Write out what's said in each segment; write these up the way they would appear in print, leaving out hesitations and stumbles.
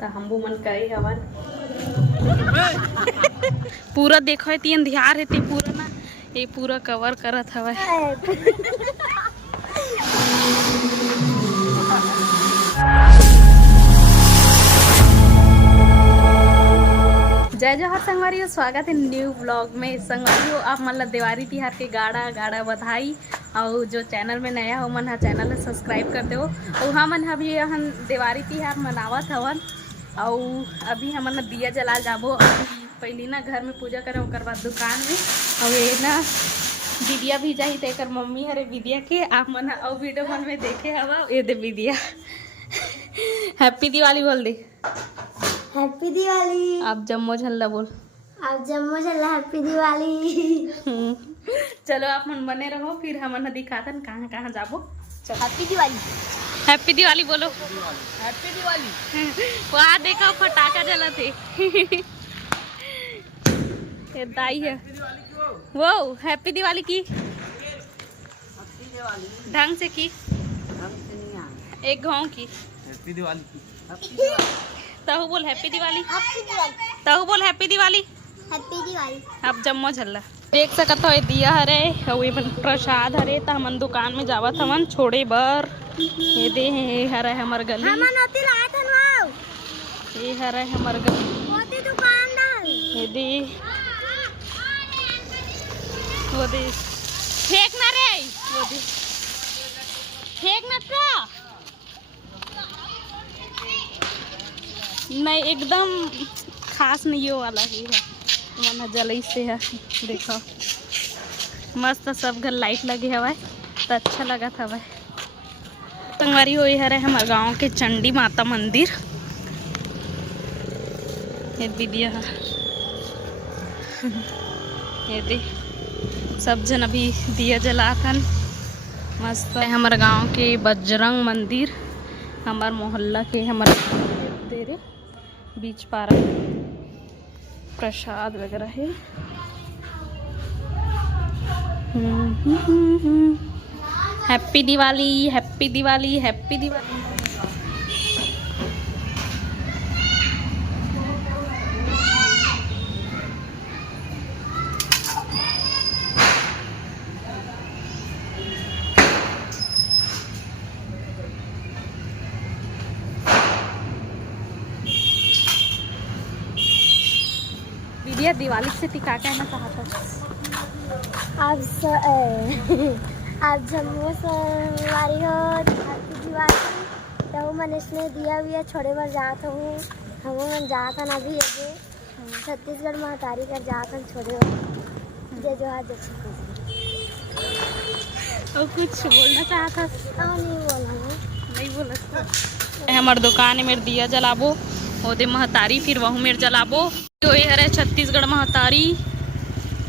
तो हमबू मन करी हवन पूरा देखो है तीन ध्यान है पूरा ना ये पूरा कवर करत हवा। जय जोहर संगवारियों, स्वागत है न्यू व्लॉग में। संगवारियों आप मतलब दिवाली तिहार के गाड़ा गाड़ा बधाई। और जो चैनल में नया हो मन चैनल सब्सक्राइब करते हो। और हमन अभी हम दिवाली तिहार मनावत हवन। और अभी हमन दिया जला जाबो। अभी पहली ना घर में पूजा करे ओकर बाद दुकान में। और ये ना विदिया भी जाही तो एक मम्मी हरे विदिया के आप मन और वीडियो मन में देखे हवा। ये दे विदिया हैप्पी दिवाली बोल दे। हैप्पी दिवाली। आप जम्मो झल्ला बोल। आप जम्मो झल्ला हैप्पी दिवाली। चलो आप मन बने रहो, फिर हमन दिखातन कहाँ कहाँ जाबो। चलो हैप्पी दिवाली। हैप्पी दिवाली बोलो। हैप्पी दिवाली। वहाँ देखो पटाखा जला थे। ये दाई है वो हैप्पी दिवाली की ढंग से की एक गाँव की हैप्पी दिवाली की तहु बोल हैप्पी दिवाली। तहु बोल हैप्पी दिवाली। हैप्पी दिवाली। अब जम्मो झल्ला देख सकत हो दिया हरे और ये प्रसाद हरे तो हमन दुकान में जावत हमन छोड़े बर। ये दे हरे हमर गली। हमन होती रात हनवाओ। ये हरे हमर गली होती दुकानदार। ये दे वो दे फेंक ना रे वो दे फेंक ना तो नहीं एकदम खास नहीं हो वाला ही है मन जलई से है। देखो मस्त सब घर लाइट लगे हवा तो अच्छा लगा था भाई। संगवारी हो है हमारे गांव के चंडी माता मंदिर। ये विदिया है ये दे सब जन अभी दिया जलाथन मस्त है। हमारे गांव के बजरंग मंदिर हमार मोहल्ला के हमारे तेरे बीच पारा प्रसाद वगैरह है। Happy Diwali happy Diwali happy Diwali. विदिया दिवाली से टिका के ना कहा था आप जम्मू से वारी हो हैप्पी दिवाली। तो मन इसने दिया विया छोड़े बार जात हूँ। हम मन जात हन अभी ये छत्तीसगढ़ महतारी कर जात हन छोड़े बार। जय जोहार जय और कुछ बोलना चाहता नहीं बोला नहीं बोला। हमारे दुकान में मेरे दिया जलाबो ओदे महतारी फिर वहू मेरे जलाबो। तो ये हरे छत्तीसगढ़ महतारी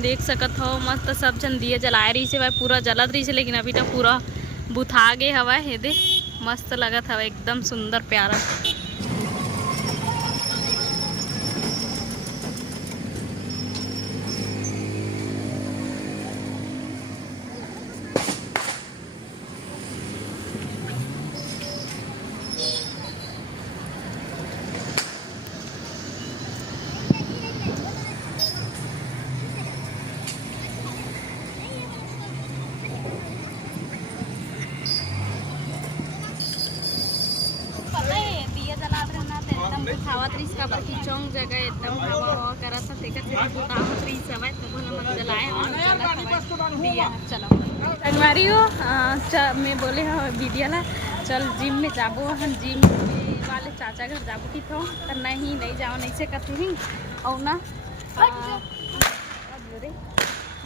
देख सकत हो मस्त सब जन दिए जलाए रही से भाई पूरा जलत रही से। लेकिन अभी तो पूरा बुथा गे हवा है दे मस्त लगत हवा एकदम सुंदर प्यारा। खबर की चौंक जगह एकदम हवा हवा करत था देखत से बुतावत रही समय तो बोला मत जलाए और चलत हवा दिया चलो संगवारी हो। मैं बोले हो वीडियो ला चल जिम में जाबो हम जिम वाले चाचा घर जाबो की थो तो नहीं जाओ नहीं से कथी ही और ना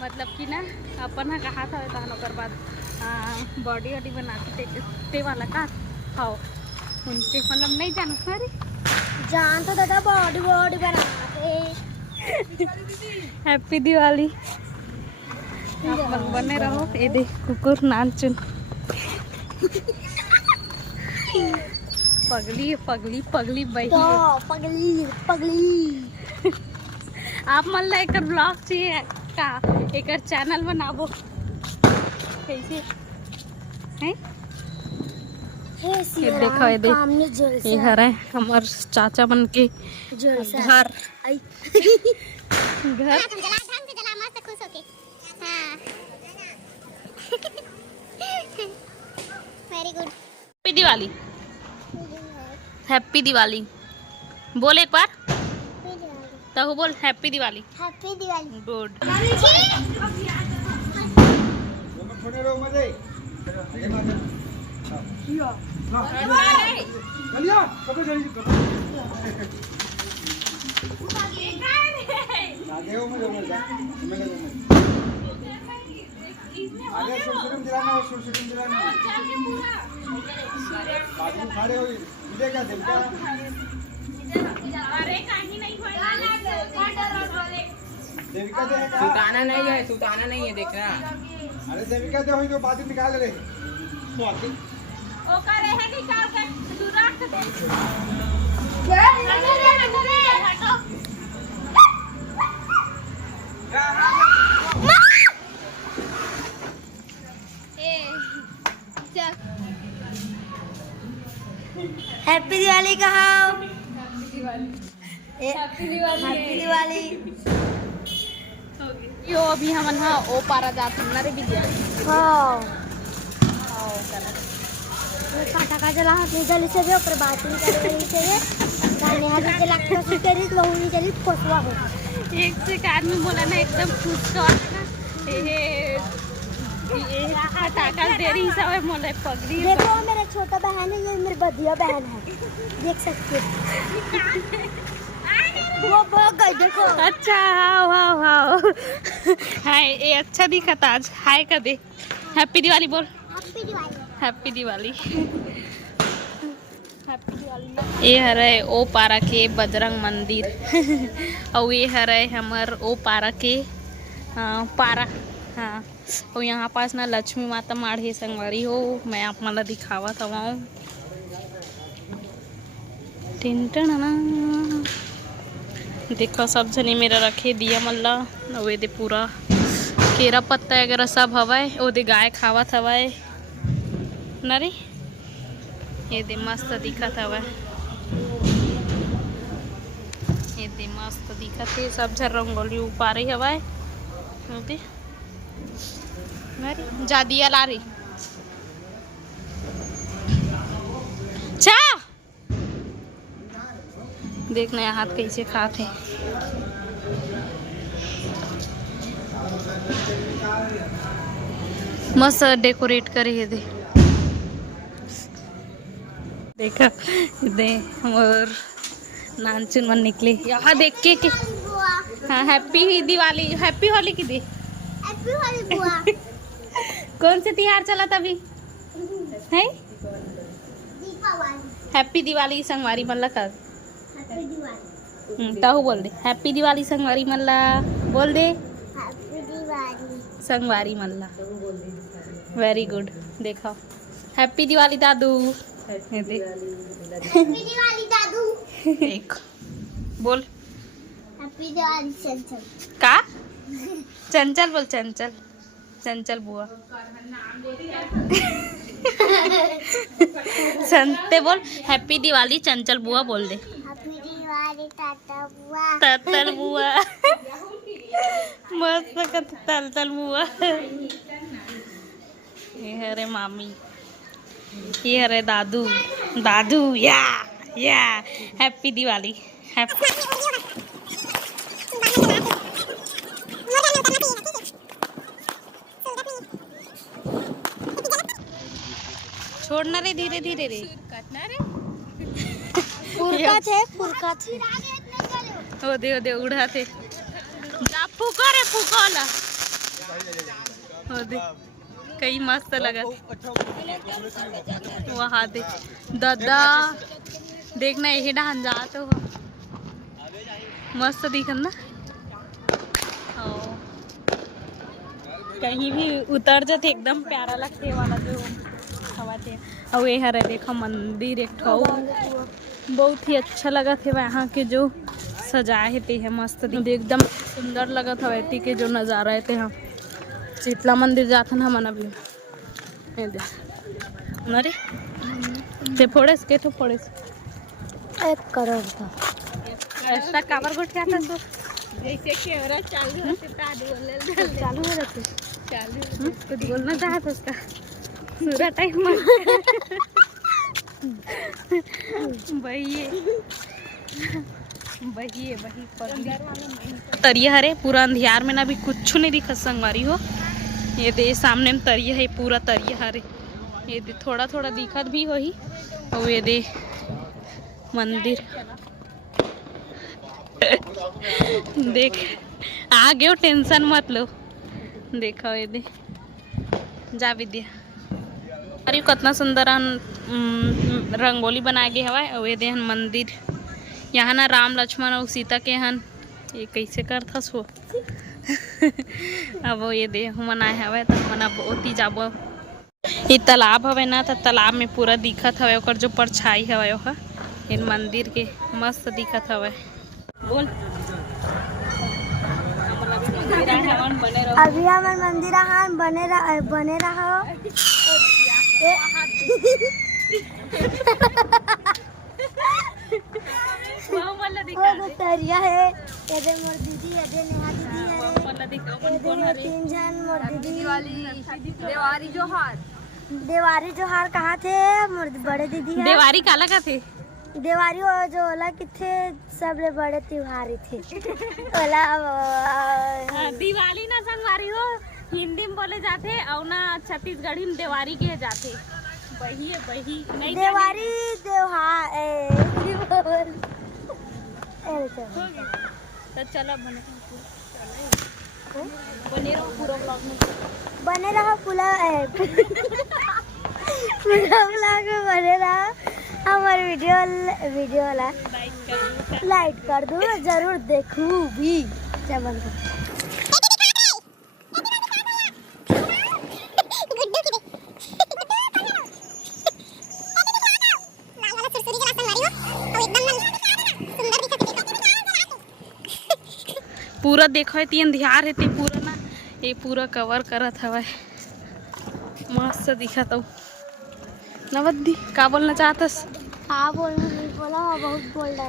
मतलब कि ना अपन हा कहा था तहन ओकर बाद बॉडी वॉडी बना के ते वाला का खाओ उनसे मतलब नहीं जान सारी जान तो दादा बॉडी बॉडी बनाते। हैप्पी दिवाली आप बने रहो। ये देख कुकुर नाचुन पगली पगली पगली बही तो पगली पगली। आप मन ला एक ब्लॉग चाहिए का एक चैनल बनाबो कैसे है ये देखो ये देख ये हरे हमार चाचा बन के घर घर very good. Happy Diwali, happy Diwali बोल एक बार तो बोल happy Diwali. Happy Diwali. Good. सुताना नहीं है, सुताना नहीं है, देखना। अरे देविका दे होई तो बाद में निकाल ले। ओ करे है निकाल के तू रख दे। हैप्पी दिवाली कहो। हैप्पी दिवाली। हैप्पी दिवाली। यो अभी हम ना ओ पारा जाते ना रे बिटिया। हाँ आओ कर फटाका जला नहीं जली से ऊपर बात नहीं करनी चाहिए। गाने हाथ जला के कोशिश करी तो नहीं जली फसवा हो। एक से एक आदमी बोला ना एकदम खुश का ये फटाका दे रही सब मोले पगड़ी। देखो मेरा छोटा बहन है, ये मेरी बदिया बहन है, देख सकते हो। वो गई देखो। अच्छा हाओ हाओ हाओ हाय ये अच्छा दिखा था आज। हाय कर दे। हैप्पी दिवाली बोल। Happy Diwali. Happy Diwali. Happy Diwali. ये हरे ओ पारा के बजरंग मंदिर और ये हरे हमर ओ पारा के पारा। हाँ और यहाँ पास ना लक्ष्मी माता माढ़े संगवारी हो। मैं आप मला दिखावा था टिंटना। देखो सब जने मेरा रखे दिया मल्ला वे दे पूरा केरा पत्ता वगैरह सब हवाए। ओ दे गाय खावत हवाए नरे। ये दे मस्त दिखत हवा, ये दे मस्त दिखत है। सब झर रंगोली उपारे हवाए नरे। जा दिया ला रही चा देखना हाथ कैसे खाते। मस्त डेकोरेट करे है दे। देखा दे और नानचुन मन निकले यहाँ देख के हाँ हैप्पी दिवाली हैप्पी होली की दे। हैप्पी होली बुआ। कौन से त्योहार चला तभी है? दीपावली। हैप्पी दिवाली संगवारी मल्ला कर। हैप्पी दिवाली। ताहू बोल दे हैप्पी दिवाली संगवारी मल्ला बोल दे। हैप्पी दिवाली। संगवारी मल्ला वेरी गुड। देखा हैप्पी दिवाली दादू। हैप्पी दिवाली दादू। एक बोल हैप्पी दिवाली चंचल। का चंचल बोल चंचल चंचल बुआ। संते बोल हैप्पी दिवाली चंचल बुआ बोल दे। हैप्पी दिवाली टाटा बुआ। तल बुआ मस्त तल बुआ। ये हरे मामी ये हरे दादू दादू या हैप्पी दिवाली हैप्पी। छोड़ना रे धीरे धीरे रे कटना रे पुरका थे ओ दे उड़ा थे जा फूको रे फूको ला ओ दे कई मस्त लगा वहाँ दे दादा देखना यही डांस जा तो मस्त दिखन ना। कहीं भी उतर जाते एकदम प्यारा लगते वाला जो हवा थे। और ये हरे देखो मंदिर एक ठो बहुत ही अच्छा लगा थे वहाँ के जो सजाए थे है मस्त एकदम सुंदर लगा था वैती के जो नज़ारा थे। हम शीतला मंदिर जाते ना मन अभी नरे ते फोड़ेस के तो फोड़ेस 1 करोड़ था। रास्ता काबर गोट क्या था तो जैसे कैमरा चालू होते चालू हो रहते कुछ बोलना चाहत उसका पूरा टाइम बहिए बहिए बही तरिया हरे पूरा अंधियार में ना भी कुछ नहीं दिखा संगवारी हो। ये दे सामने में तरिया है पूरा तरिया हरे। ये दे थोड़ा थोड़ा दिखत भी होही और ये दे मंदिर देख आ गयो टेंशन मत लो। देखो ये दे जा विद्या अरे कितना सुंदर रंगोली बनाए गए हवा और ये दे मंदिर यहाँ ना राम लक्ष्मण और सीता के हन ये कैसे करथस हो अब ये दे मन आए हवे तो मन अब ओती जाबो। ये तालाब हवे ना तो तालाब में पूरा दिखत हवे ओकर जो परछाई हवे ओहा इन मंदिर के मस्त दिखत हवे। बोल अभी हमार मंदिर हान बने रहो तरिया है ये मोर दीदी ये नेहा दीदी है ये 3 जन मोर दीदी देवारी जोहार कहाँ थे मोर बड़े दीदी है देवारी काला का थे देवारी हो जो ओला किथे सबले बड़े त्योहारी थे ओला दिवाली ना संगवारी हो हिंदी में बोले जाते और ना छत्तीसगढ़ी में देवारी के जाते बही नहीं देवारी त्योहार तो चलो बने रहो पूरा ब्लॉग में बने रहो पूरा ब्लॉग में बने रहो हमारे वीडियो लाइक कर दो जरूर देखूं भी चल पूरा देखो ती अंधियार है ती पूरा ना ये पूरा कवर करत हवा मस्त दिखत हो। नवद्दी का बोलना चाहतस? हाँ बोला बहुत बोल रहा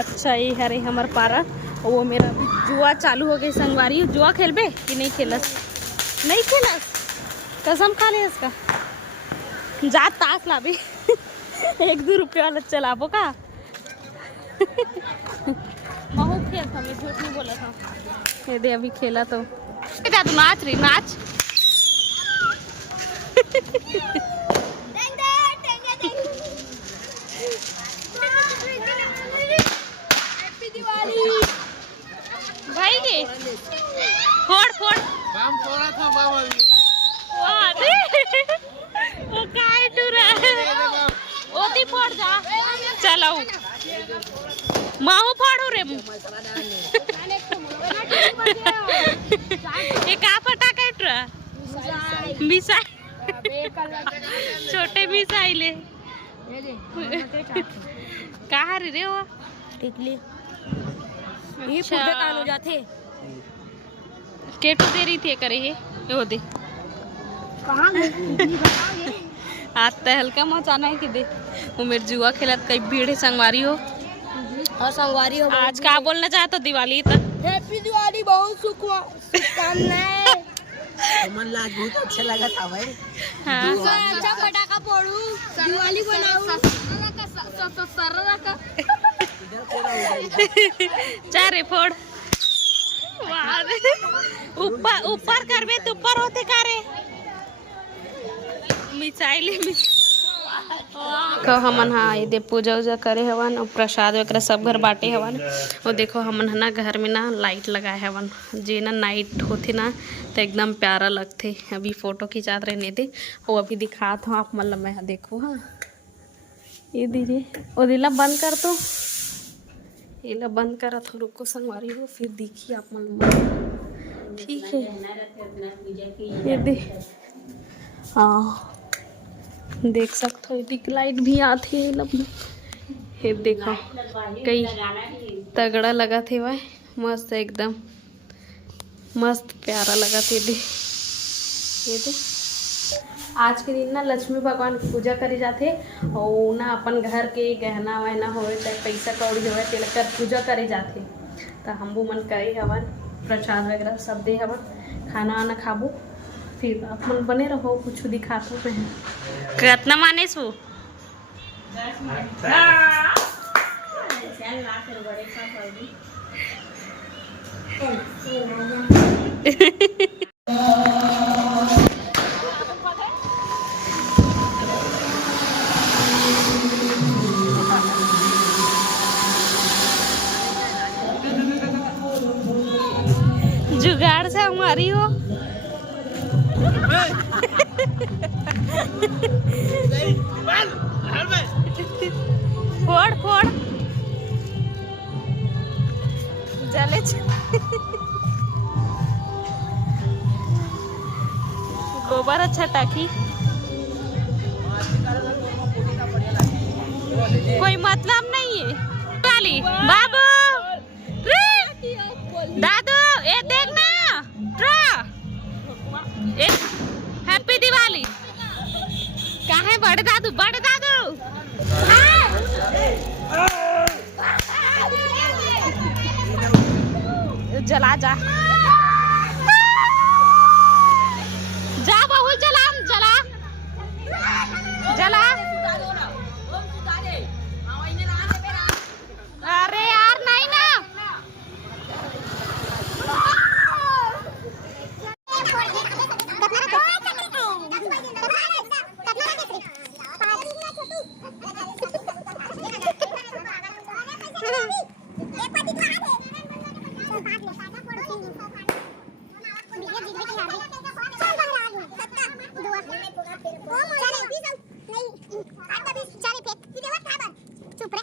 अच्छा ये हरे हमार पारा वो मेरा जुआ चालू हो गई संगवारी जुआ खेलबे कि नहीं खेलस? नहीं खेलस कसम खा ले इसका जा ताश लाबे 1-2 रुपये वाला चलाबो का बहुत खेल था मैं झूठ नहीं बोला था। ये दे अभी खेला तो जा तू नाच रही नाच भाई के फोड़ काम थोड़ा था बाबा वो काय टूरा ओती फोड़ जा चलो माहू फाड़ो रे ये का फटाका इट्रा मिसाइल छोटे मिसाइल कहाँ रे वो टिकली ये फुटे कानो जाते केटो दे रही थी करे ये दे कहाँ आज तो हल्का मचाना है कि दे वो मेरे जुआ खेलत कई भीड़ संगवारी हो और संगवारी हो आज का बोलना चाहते हो दिवाली तक हैप्पी दिवाली बहुत शुभकामनाएं मन लाज बहुत अच्छा लगा था भाई हाँ अच्छा पटाखा फोड़ू दिवाली बनाऊ चारे फोड़ ऊपर करबे तो ऊपर होते कारे मिसाइल को हमन हाँ ये पूजा उजा करे हवन और प्रसाद वगैरह सब घर बांटे हवन और देखो हमन है ना घर में ना लाइट लगाए हवन जे ना नाइट होते ना तो एकदम प्यारा लगते। अभी फोटो खिंचात रहने थे वो अभी दिखात हूँ आप मतलब मैं देखो हाँ ये दीजिए और दिला बंद कर दो ये ला बंद करा था रुको संगवारी हो फिर देखिए आप मतलब ठीक है ये दे हाँ देख सकते हो दिख लाइट भी आती है लब ये देखो कई तगड़ा लगा थे भाई मस्त एकदम मस्त प्यारा लगा थे दे ये दे आज के दिन ना लक्ष्मी भगवान की पूजा करे जाते और ना अपन घर के गहना वहना होए चाहे पैसा कौड़ी होए तेल कर पूजा करे जाते। तो हमबू मन करे हवन प्रसाद वगैरह सब दे हवन खाना वाना खाबू फिर अपन बने रहो कुछ दिखाते हैं कितना माने सु जुगाड़ से हमारी हो फोड़ फोड़ जले गोबर अच्छा टाकी कोई मतलब नहीं है वाली बाबू दादू ये देखना हैप्पी दिवाली कहाँ है बड़े दादू जला जा जा बहुल जला जला जला अरे यार नहीं ना चुप रे